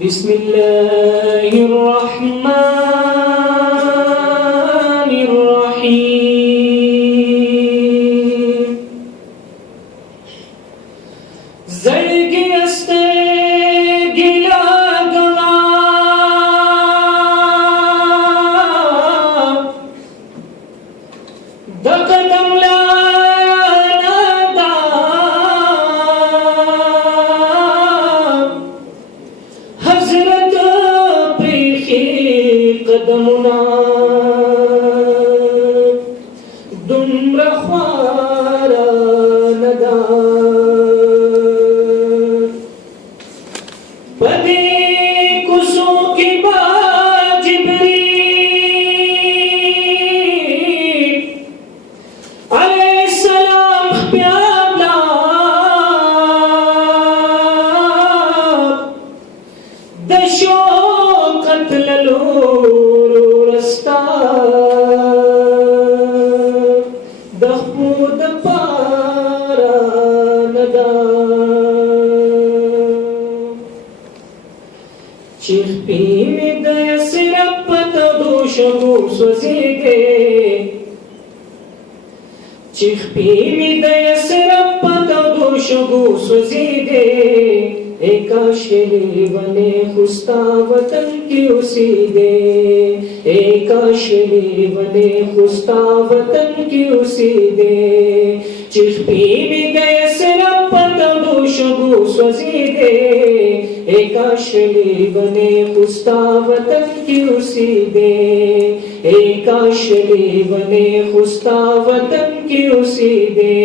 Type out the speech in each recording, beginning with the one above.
बिस्मिल्लाहिर्रहमानिर्रहीम। ज़रगी अस्ते गिला गवा दक़दम लादा हज़रत प्रीखी कदमुना दुम्र ख्वारा नदा बदी कुसो की बाजिबरी अलैहिस्सलाम प्याला दशो कत्ल लूरू रस्ता दखूद पारा नदा चिख्पी में दयस रपत दोषगु स्वजीदे चिख्पी में दयस रपत दोषगु स्वजीदे एका शेरी बने खुस्ता वतन की उसीदे एका शेरी बने खुस्ता वतन की उसीदे चिख्पी में दयस रपत दोषगु स्वजीदे एका शेरी बने खुस्ता वतन की उसीदे एका शेरी बने खुस्ता वतन की उसीदे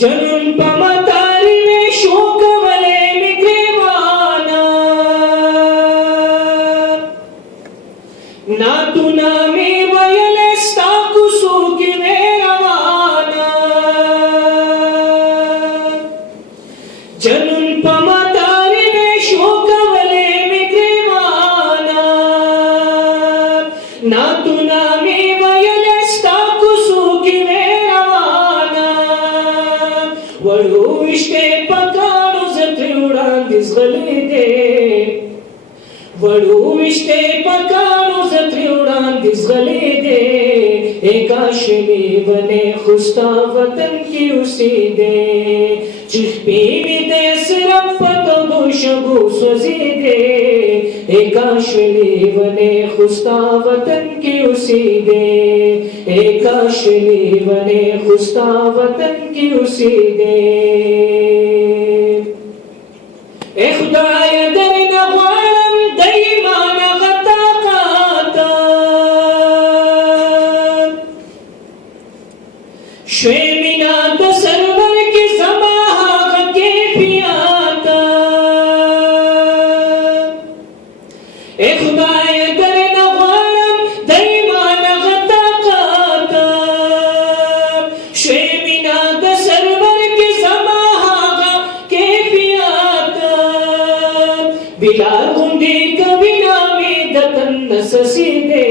जनून पमतारी में शोक वले मिग्रेवाना ना तू ना में वयले स्ताकु सूगी वेरवाना जनून पमतारी में शोक वले मिग्रेवाना ना तू ना में वयले स्ताकु सूगी वड़ू इश्क़े पकारो ज़त्रे उड़ान दिस गले दे वड़ू इश्क़े पकारो ज़त्रे उड़ान दिस गले दे एका शेरी बने खुस्ता वतन की उसी दे चिख्पी में देस रफ़त दोषगु स्वजी दे एका शेरी बने खुस्ता वतन की उसी दे एका शेरी बने खुस्ता वतन की उसी दे ए खुदाय दर नवारम दईमान गताकाता श्वेमिना द सरवर की ज़माहा के पियाता ए खुदाय दर नवारम दईमान गताकाता श्वेमिना द सरवर की ज़माहा के पियाता बिलाल गुंदी कभी नामी दतन नसीदे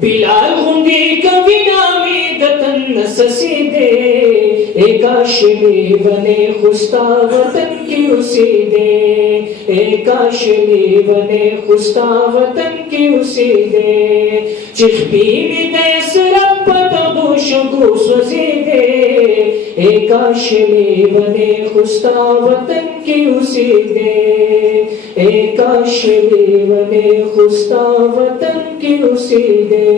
बिलाल गुंदी कभी नामी दतन नसीदे एका शेरी बने खुस्ता वतन की उसी दे एका शेरी बने खुस्ता वतन की उसी दे चिख्पी में देस रपत दोषगु स्वजी दे एका शेरी बने खुस्ता वतन की उसी दे एका शेरी बने खुस्ता वतन की उसी दे।